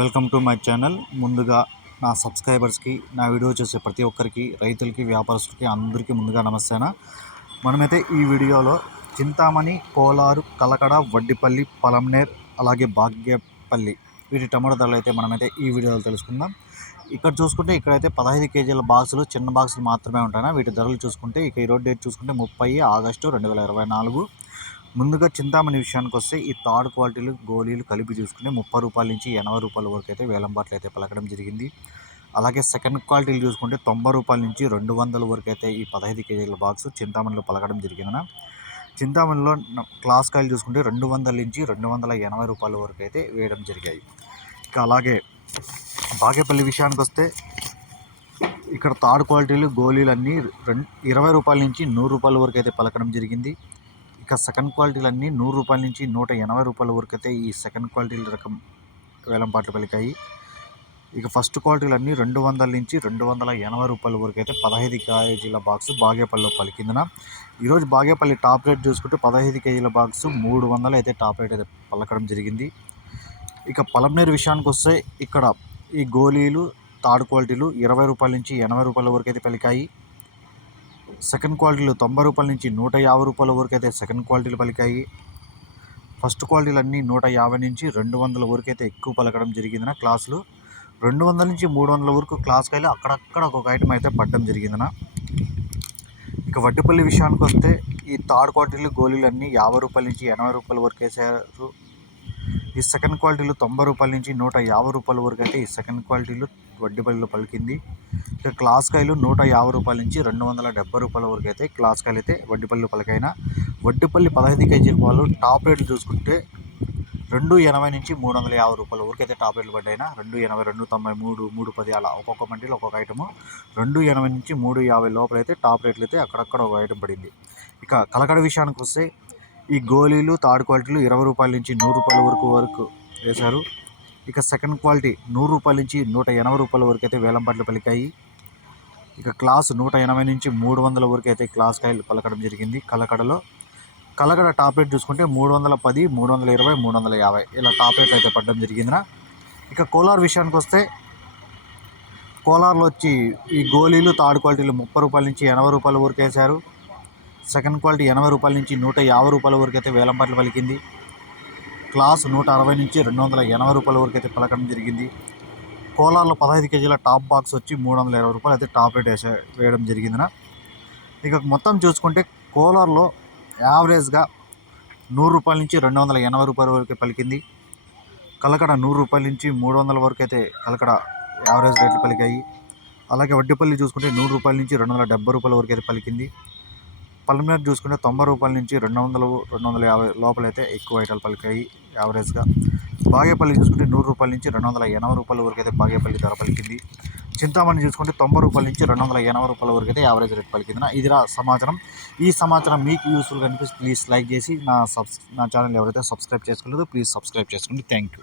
Welcome to my channel. ముందుగా నా సబ్స్క్రైబర్స్కి నా వీడియో చూసే ప్రతి ఒక్కరికి రైతులకి వ్యాపారస్తులకి అందరికీ ముందుగా నమస్తేనా? మనమైతే ఈ వీడియోలో చింతామణి కోలారు కలకడ వడ్డిపల్లి పలంనేర్ అలాగే భాగ్యపల్లి వీటి టమాటో ధరలు అయితే మనమైతే ఈ వీడియోలో తెలుసుకుందాం. ఇక్కడ చూసుకుంటే ఇక్కడైతే పదహైదు కేజీల బాక్సులు చిన్న బాక్సులు మాత్రమే ఉంటాయి వీటి ధరలు చూసుకుంటే ఇక ఈ రోడ్ డేట్ చూసుకుంటే ముప్పై ఆగస్టు రెండు వేల ఇరవై నాలుగు. ముందుగా చింతామణి విషయానికి వస్తే ఈ థర్డ్ క్వాలిటీలు గోళీలు కలిపి చూసుకుంటే ముప్పై రూపాయల నుంచి ఎనభై రూపాయల వరకు అయితే వేలంబాట్లు అయితే పలకడం జరిగింది. అలాగే సెకండ్ క్వాలిటీలు చూసుకుంటే తొంభై రూపాయల నుంచి రెండు వందల వరకు అయితే ఈ పదహైదు కేజీల బాక్స్ చింతామణిలో పలకడం జరిగిందన చింతామణిలో క్లాస్ కాయలు చూసుకుంటే రెండు వందల నుంచి రెండు వందల ఎనభై రూపాయల వరకు అయితే వేయడం జరిగాయి. ఇక అలాగే బాగేపల్లి విషయానికి వస్తే ఇక్కడ థర్డ్ క్వాలిటీలు గోళీలు అన్నీ రెండు ఇరవై రూపాయల నుంచి నూరు రూపాయల వరకు అయితే పలకడం జరిగింది. ఇక సెకండ్ క్వాలిటీలు అన్నీ నూరు రూపాయల నుంచి నూట ఎనభై రూపాయల వరకు అయితే ఈ సెకండ్ క్వాలిటీల రకం వేలంపాట్లు పలికాయి. ఇక ఫస్ట్ క్వాలిటీలు అన్నీ రెండు వందల నుంచి రెండు వందల ఎనభై రూపాయల వరకు అయితే పదహైదు కేజీల బాక్స్ బాగేపల్లిలో పలికిందిన. ఈరోజు బాగేపల్లి టాప్ రేట్ చూసుకుంటే పదహైదు కేజీల బాక్స్ మూడు వందలు అయితే టాప్ రేట్ అయితే పలకడం జరిగింది. ఇక పలంనేరు విషయానికి వస్తే ఇక్కడ ఈ గోళీలు థర్డ్ క్వాలిటీలు ఇరవై రూపాయల నుంచి ఎనభై రూపాయల వరకు అయితే పలికాయి. సెకండ్ క్వాలిటీలు తొంభై రూపాయల నుంచి నూట యాభై రూపాయల వరకు అయితే సెకండ్ క్వాలిటీలు పలికాయి. ఫస్ట్ క్వాలిటీలు అన్నీ నూట యాభై నుంచి రెండు వందల వరకు అయితే ఎక్కువ పలకడం జరిగిందిన క్లాసులు. రెండు వందల నుంచి మూడు వందల వరకు క్లాస్కి వెళ్ళి అక్కడక్కడ ఒక్కొక్క ఐటమ్ అయితే పడడం జరిగిందిన ఇక వడ్డిపల్లి విషయానికి వస్తే ఈ థర్డ్ క్వాలిటీలు గోళీలు అన్నీ యాభై రూపాయల నుంచి ఎనభై రూపాయల వరకు వేసారు. ఈ సెకండ్ క్వాలిటీలో తొంభై రూపాయల నుంచి నూట యాభై రూపాయల వరకు అయితే ఈ సెకండ్ క్వాలిటీలో వడ్డీ బళ్ళు పలికింది. ఇక క్లాస్ కాయలు నూట యాభై రూపాయల నుంచి రెండు వందల డెబ్బై రూపాయల వరకు అయితే క్లాస్ కాయలు అయితే వడ్డీపల్లి పలకైన వడ్డిపల్లి పదహైదు కేజీల వాళ్ళు టాప్ రేట్లు చూసుకుంటే రెండు ఎనభై నుంచి మూడు వందల యాభై రూపాయల వరకు అయితే టాప్ రేట్లు పడ్డాయినా. రెండు ఎనభై రెండు తొంభై మూడు మూడు పది అలా ఒక్కొక్క మండీలో ఒక్కొక్క ఐటము రెండు ఎనభై నుంచి మూడు యాభై లోపల అయితే టాప్ రేట్లు అయితే అక్కడక్కడ ఒక ఐటమ్ పడింది. ఇక కలకడ విషయానికి వస్తే ఈ గోళీలు థర్డ్ క్వాలిటీలు ఇరవై రూపాయల నుంచి నూరు రూపాయల వరకు వరకు వేశారు. ఇక సెకండ్ క్వాలిటీ నూరు రూపాయల నుంచి నూట ఎనభై రూపాయల వరకు అయితే వేలం పట్లు పలికాయి. ఇక క్లాస్ నూట ఎనభై నుంచి మూడు వందల వరకు అయితే క్లాస్ కాయలు పలకడం జరిగింది కలకడలో. కలకడ టాప్ రేట్ చూసుకుంటే మూడు వందల పది మూడు వందల ఇరవై మూడు వందల యాభై ఇలా టాప్ రేట్లు అయితే పడడం జరిగింది ఇక కోలార్ విషయానికి వస్తే కోలార్లో వచ్చి ఈ గోళీలు థర్డ్ క్వాలిటీలు ముప్పై రూపాయల నుంచి ఎనభై రూపాయల వరకు వేశారు. సెకండ్ క్వాలిటీ ఎనభై రూపాయల నుంచి నూట యాభై రూపాయల వరకు అయితే వేలం పట్లు పలికింది. క్లాస్ నూట అరవై నుంచి రెండు వందల ఎనభై రూపాయల వరకు అయితే పలకడం జరిగింది. కోలార్లో పదహైదు కేజీల టాప్ బాక్స్ వచ్చి మూడు వందల ఇరవై రూపాయలు అయితే టాప్ రేట్ వేసే వేయడం జరిగిందిన. ఇక మొత్తం చూసుకుంటే కోలార్లో యావరేజ్గా నూరు రూపాయల నుంచి రెండు వందల ఎనభై రూపాయల వరకు పలికింది. కలకడ నూరు రూపాయల నుంచి మూడు వందల వరకు అయితే కలకడ యావరేజ్ రేట్లు పలికాయి. అలాగే వడ్డీపల్లి చూసుకుంటే నూరు రూపాయల నుంచి రెండు వందల డెబ్బై రూపాయల వరకు అయితే పలికింది. పల్మినర్ చూసుకుంటే తొంభై రూపాయల నుంచి రెండు వందలు రెండు వందల యాభై లోపలైతే ఎక్కువ ఐటాలు పలికాయి యావరేజ్గా. బాగేపల్లి చూసుకుంటే నూరు రూపాయల నుంచి రెండు వందల ఎనభై రూపాయల వరకు అయితే బాగేపల్లి ధర పలికింది. చింతామణి చూసుకుంటే తొంభై రూపాయల నుంచి రెండు వందల ఎనభై రూపాయల వరకు అయితే యావరేజ్ రేట్ పలికింది. ఇది సమాచారం. ఈ సమాచారం మీకు యూస్ఫుల్గా అనిపిస్తే ప్లీజ్ లైక్ చేసి నా సబ్స్ నా ఛానల్ ఎవరైతే సబ్స్క్రైబ్ చేసుకోలేదో ప్లీజ్ సబ్స్క్రైబ్ చేసుకోండి. Thank you.